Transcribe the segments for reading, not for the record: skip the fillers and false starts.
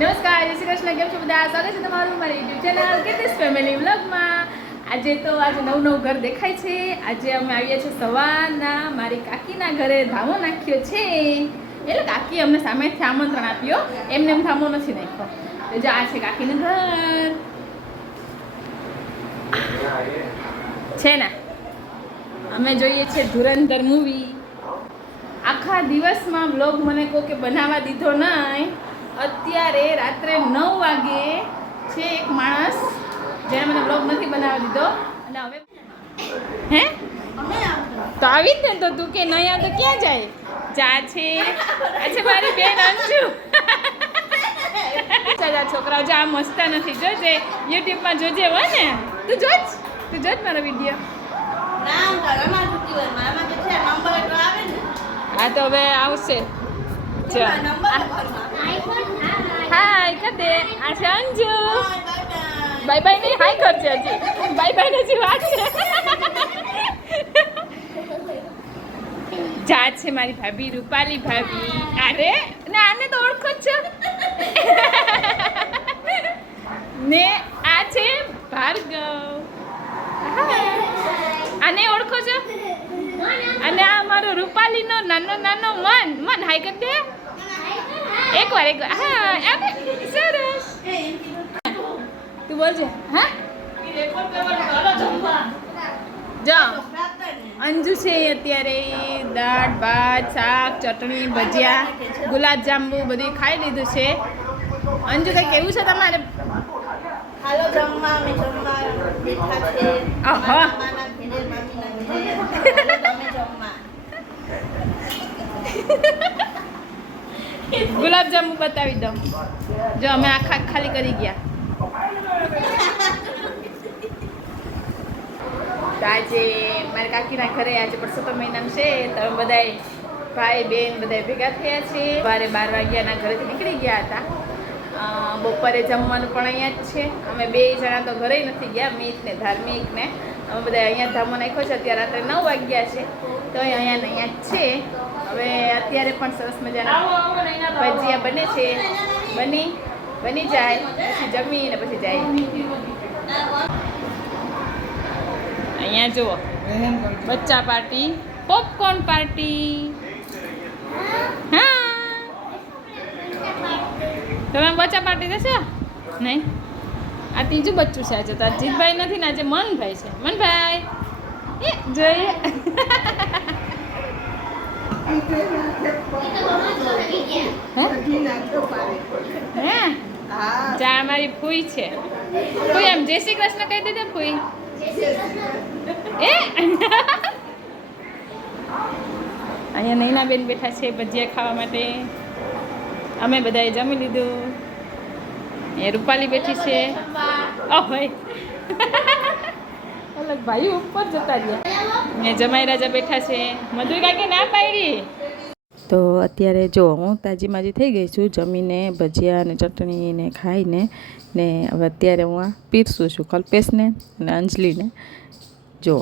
નમસ્કાર, જય શ્રી કૃષ્ણ. કેમ છો બધા? સ્વાગત છે તમારું મારી યુટ્યુબ ચેનલ કીર્તિસ ફેમિલી વ્લોગમાં. આજે નવું ઘર દેખાય છે. આજે અમે આવ્યા છીએ સવારના મારી કાકીના ઘરે. ધામો નાખ્યો છે એટલે કાકી અમને સામેથી આમંત્રણ આપ્યો, એમને એમ ધામો નથી નાખ્યો. તો જો આ છે કાકીનું ઘર છે ને. અમે જોઈએ છીએ ધુરંધર મૂવી. આખા દિવસમાં વ્લોગ મને કહો કે બનાવવા દીધો નહીં. અત્યારે રાત્રે 9 વાગે છે એક માણસ જેને મને વ્લોગ નથી બનાવવા દીધો. અને હવે હે તો આવી જ ને. તો તું કે નહીં આવ તો ક્યાં જાય? જા છે અચ્છા મારી બેન અંજુ. ચાલ છોકરાઓ જા મસ્ત નથી. જોજે યુટ્યુબમાં જોજે હોય ને. તું જોજ મારો વિડીયો. હા તો હવે આવશે. હાય કર દે. આ છે અંજુ. બાય બાય નહીં, હાય કરજે. હજી બાય બાય નથી વાત છે. જા છે મારી ભાભી, રૂપાલી ભાભી. અરે ના, આને તો ઓળખો જ છો ને. આ છે ભાર્ગવ. આને ઓળખો છો? અને આ મારો રૂપાલીનો નાનો મન હાય કર દે. એકવાર હા એમ સરસ. તું બોલજે. હા જો અંજુ છે અત્યારે દાળ ભાત શાક ચટણી ભજીયા ગુલાબજાંબુ બધું ખાઈ લીધું છે. અંજુ કંઈ કેવું છે તમારે? હાલો જમવા. અમે જમવા બેઠા છે. આહા ગુલાબજાંબુ બતાવી દઉં. જો અમે આખા ખાલી કરી ગયા. તો આજે મારી કાકીના ઘરે આજે પરસોત્તમ મહિનાનું છે. તમે બધા ભાઈ બેન બધા ભેગા થયા છે. સવારે 12 વાગ્યાના ઘરેથી નીકળી ગયા હતા. બપોરે જમવાનું પણ અહીંયા જ છે. અમે 2 જણા તો ઘરે નથી ગયા, મિત ને ધાર્મિક ને. અમે બધા અહીંયા ધામો નાખ્યો છે. અત્યારે રાત્રે 9 વાગ્યા છે તો અહીંયા જ છે. હવે અત્યારે પણ સરસ મજાના ભજીયા બને છે. બની જાય પછી જમીને પછી જાય. અહીંયા જુઓ બચ્ચા પાર્ટી, પોપકોર્ન પાર્ટી. હા તમે બચ્ચા પાર્ટી થશે નહીં? આ ત્રીજું બચ્ચું છે આજે. તો જીતભાઈ નથી ને, આજે મનભાઈ છે. મનભાઈ એ જોઈએ. હે જા અમારી ફૂઈ છે. ફૂઈ એમ જય શ્રી કૃષ્ણ કહી દેજે ફૂઈ. એ અહીંયા નૈના બેન બેઠા છે ભજીયા ખાવા માટે. અમે બધાએ જમી લીધું. એ રૂપાલી બેઠી છે. ઓય અલગ ભાઈ ઉપર જતા રહ્યા. ને જમાઈ રાજા બેઠા છે. મધુર કાકી ના પાડી. તો અત્યારે જો હું તાજી માજી થઈ ગઈ છું. જમીને ભજીયા ને ચટણી ને ખાઈને ને હવે અત્યારે હું આ પીરસું છું કલ્પેશને અને અંજલિને. જો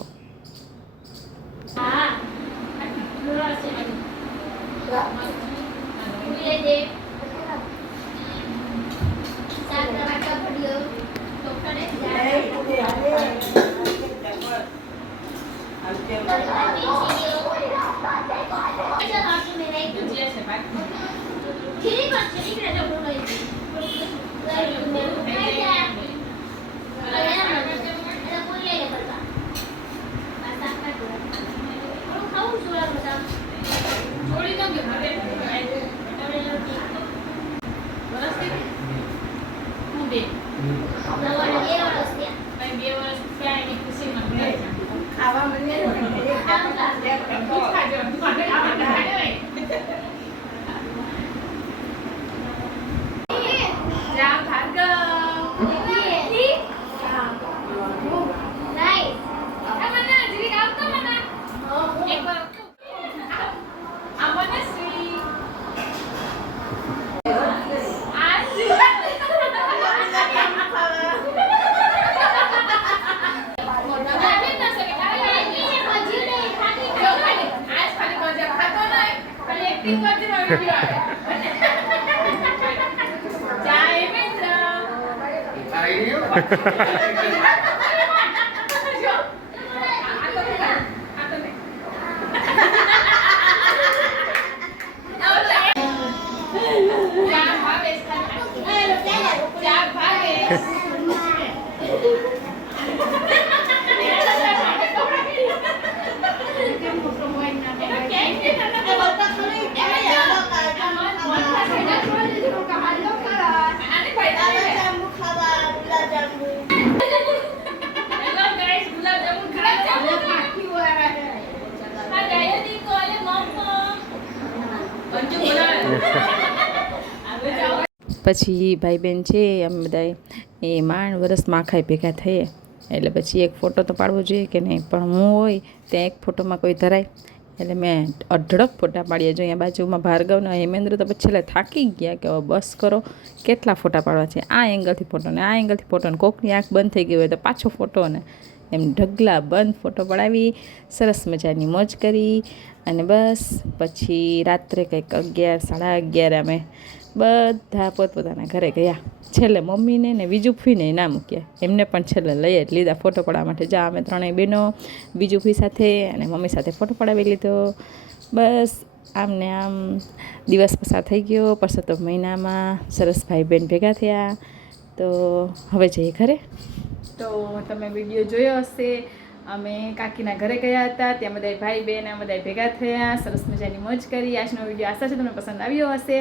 પછી ભાઈ બહેન છે અમે બધા એ માંડ વરસમાં આખાય ભેગા થઈએ એટલે પછી એક ફોટો તો પાડવો જોઈએ કે નહીં, પણ હું હોય ત્યાં એક ફોટોમાં કોઈ ધરાય એટલે મેં અઢળક ફોટા પાડ્યા. જો અહીંયા બાજુમાં ભાર્ગવને હેમેન્દ્ર તો પછી છેલ્લે થાકી ગયા કે હવે બસ કરો, કેટલા ફોટા પાડવા છે, આ એંગલથી ફોટો ને આ એંગલથી ફોટો ને કોકની આંખ બંધ થઈ ગઈ હોય તો પાછો ફોટો ને એમ ઢગલા બંધ ફોટો પડાવી સરસ મજાની મોજ કરી. અને બસ પછી રાત્રે કંઈક 11 સાડા 11 અમે બધા પોતપોતાના ઘરે ગયા. છેલ્લે મમ્મીને ને બીજું ફીને ના મૂક્યા, એમને પણ છેલ્લે લઈ જ લીધા ફોટો પડાવવા માટે. જા અમે ત્રણેય બહેનો બીજું ફી સાથે અને મમ્મી સાથે ફોટો પડાવી લીધો. બસ આમ ને આમ દિવસ પસાર થઈ ગયો. પરસોત્તમ મહિનામાં સરસ ભાઈ બહેન ભેગા થયા. તો હવે જઈએ ઘરે. તો તમે વિડીયો જોયો હશે, અમે કાકીના ઘરે ગયા હતા, ત્યાં બધા ભાઈ બહેન અમે બધા ભેગા થયા, સરસ મજાની મોજ કરી. આજનો વિડીયો આશા છે તમને પસંદ આવ્યો હશે.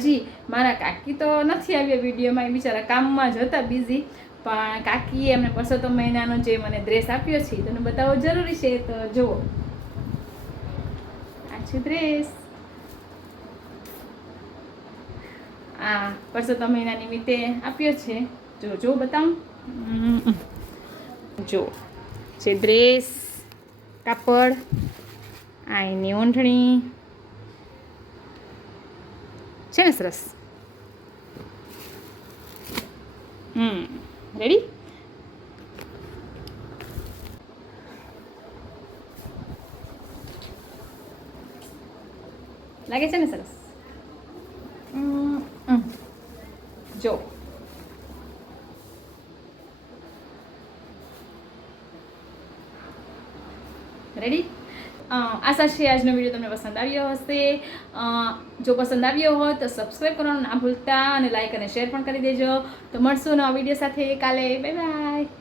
હજી મારા કાકી તો નથી આવ્યા વિડીયોમાં, એ બિચારા કામમાં જ હતા બિઝી, પણ કાકીએ એમને પરસોત્તમ મહિનાનો જે મને ડ્રેસ આપ્યો છે તમને બતાવવો જરૂરી છે. તો જુઓ, આ છે ડ્રેસ. આ પરસોત્તમ મહિના નિમિત્તે આપ્યો છે. જો બતાવું, જો છે ડ્રેસ, કાપડ, આ એની ઓંઢણી છે ને સરસ. રેડી? લાગે છે ને સરસ? જો રેડી? આશા છે આજનો વિડીયો તમને પસંદ આવ્યો હશે. જો પસંદ આવ્યો હોય તો સબસ્ક્રાઈબ કરવાનું ના ભૂલતા અને લાઈક અને શેર પણ કરી દેજો. તો મળશું નવા વિડીયો સાથે કાલે. Bye bye.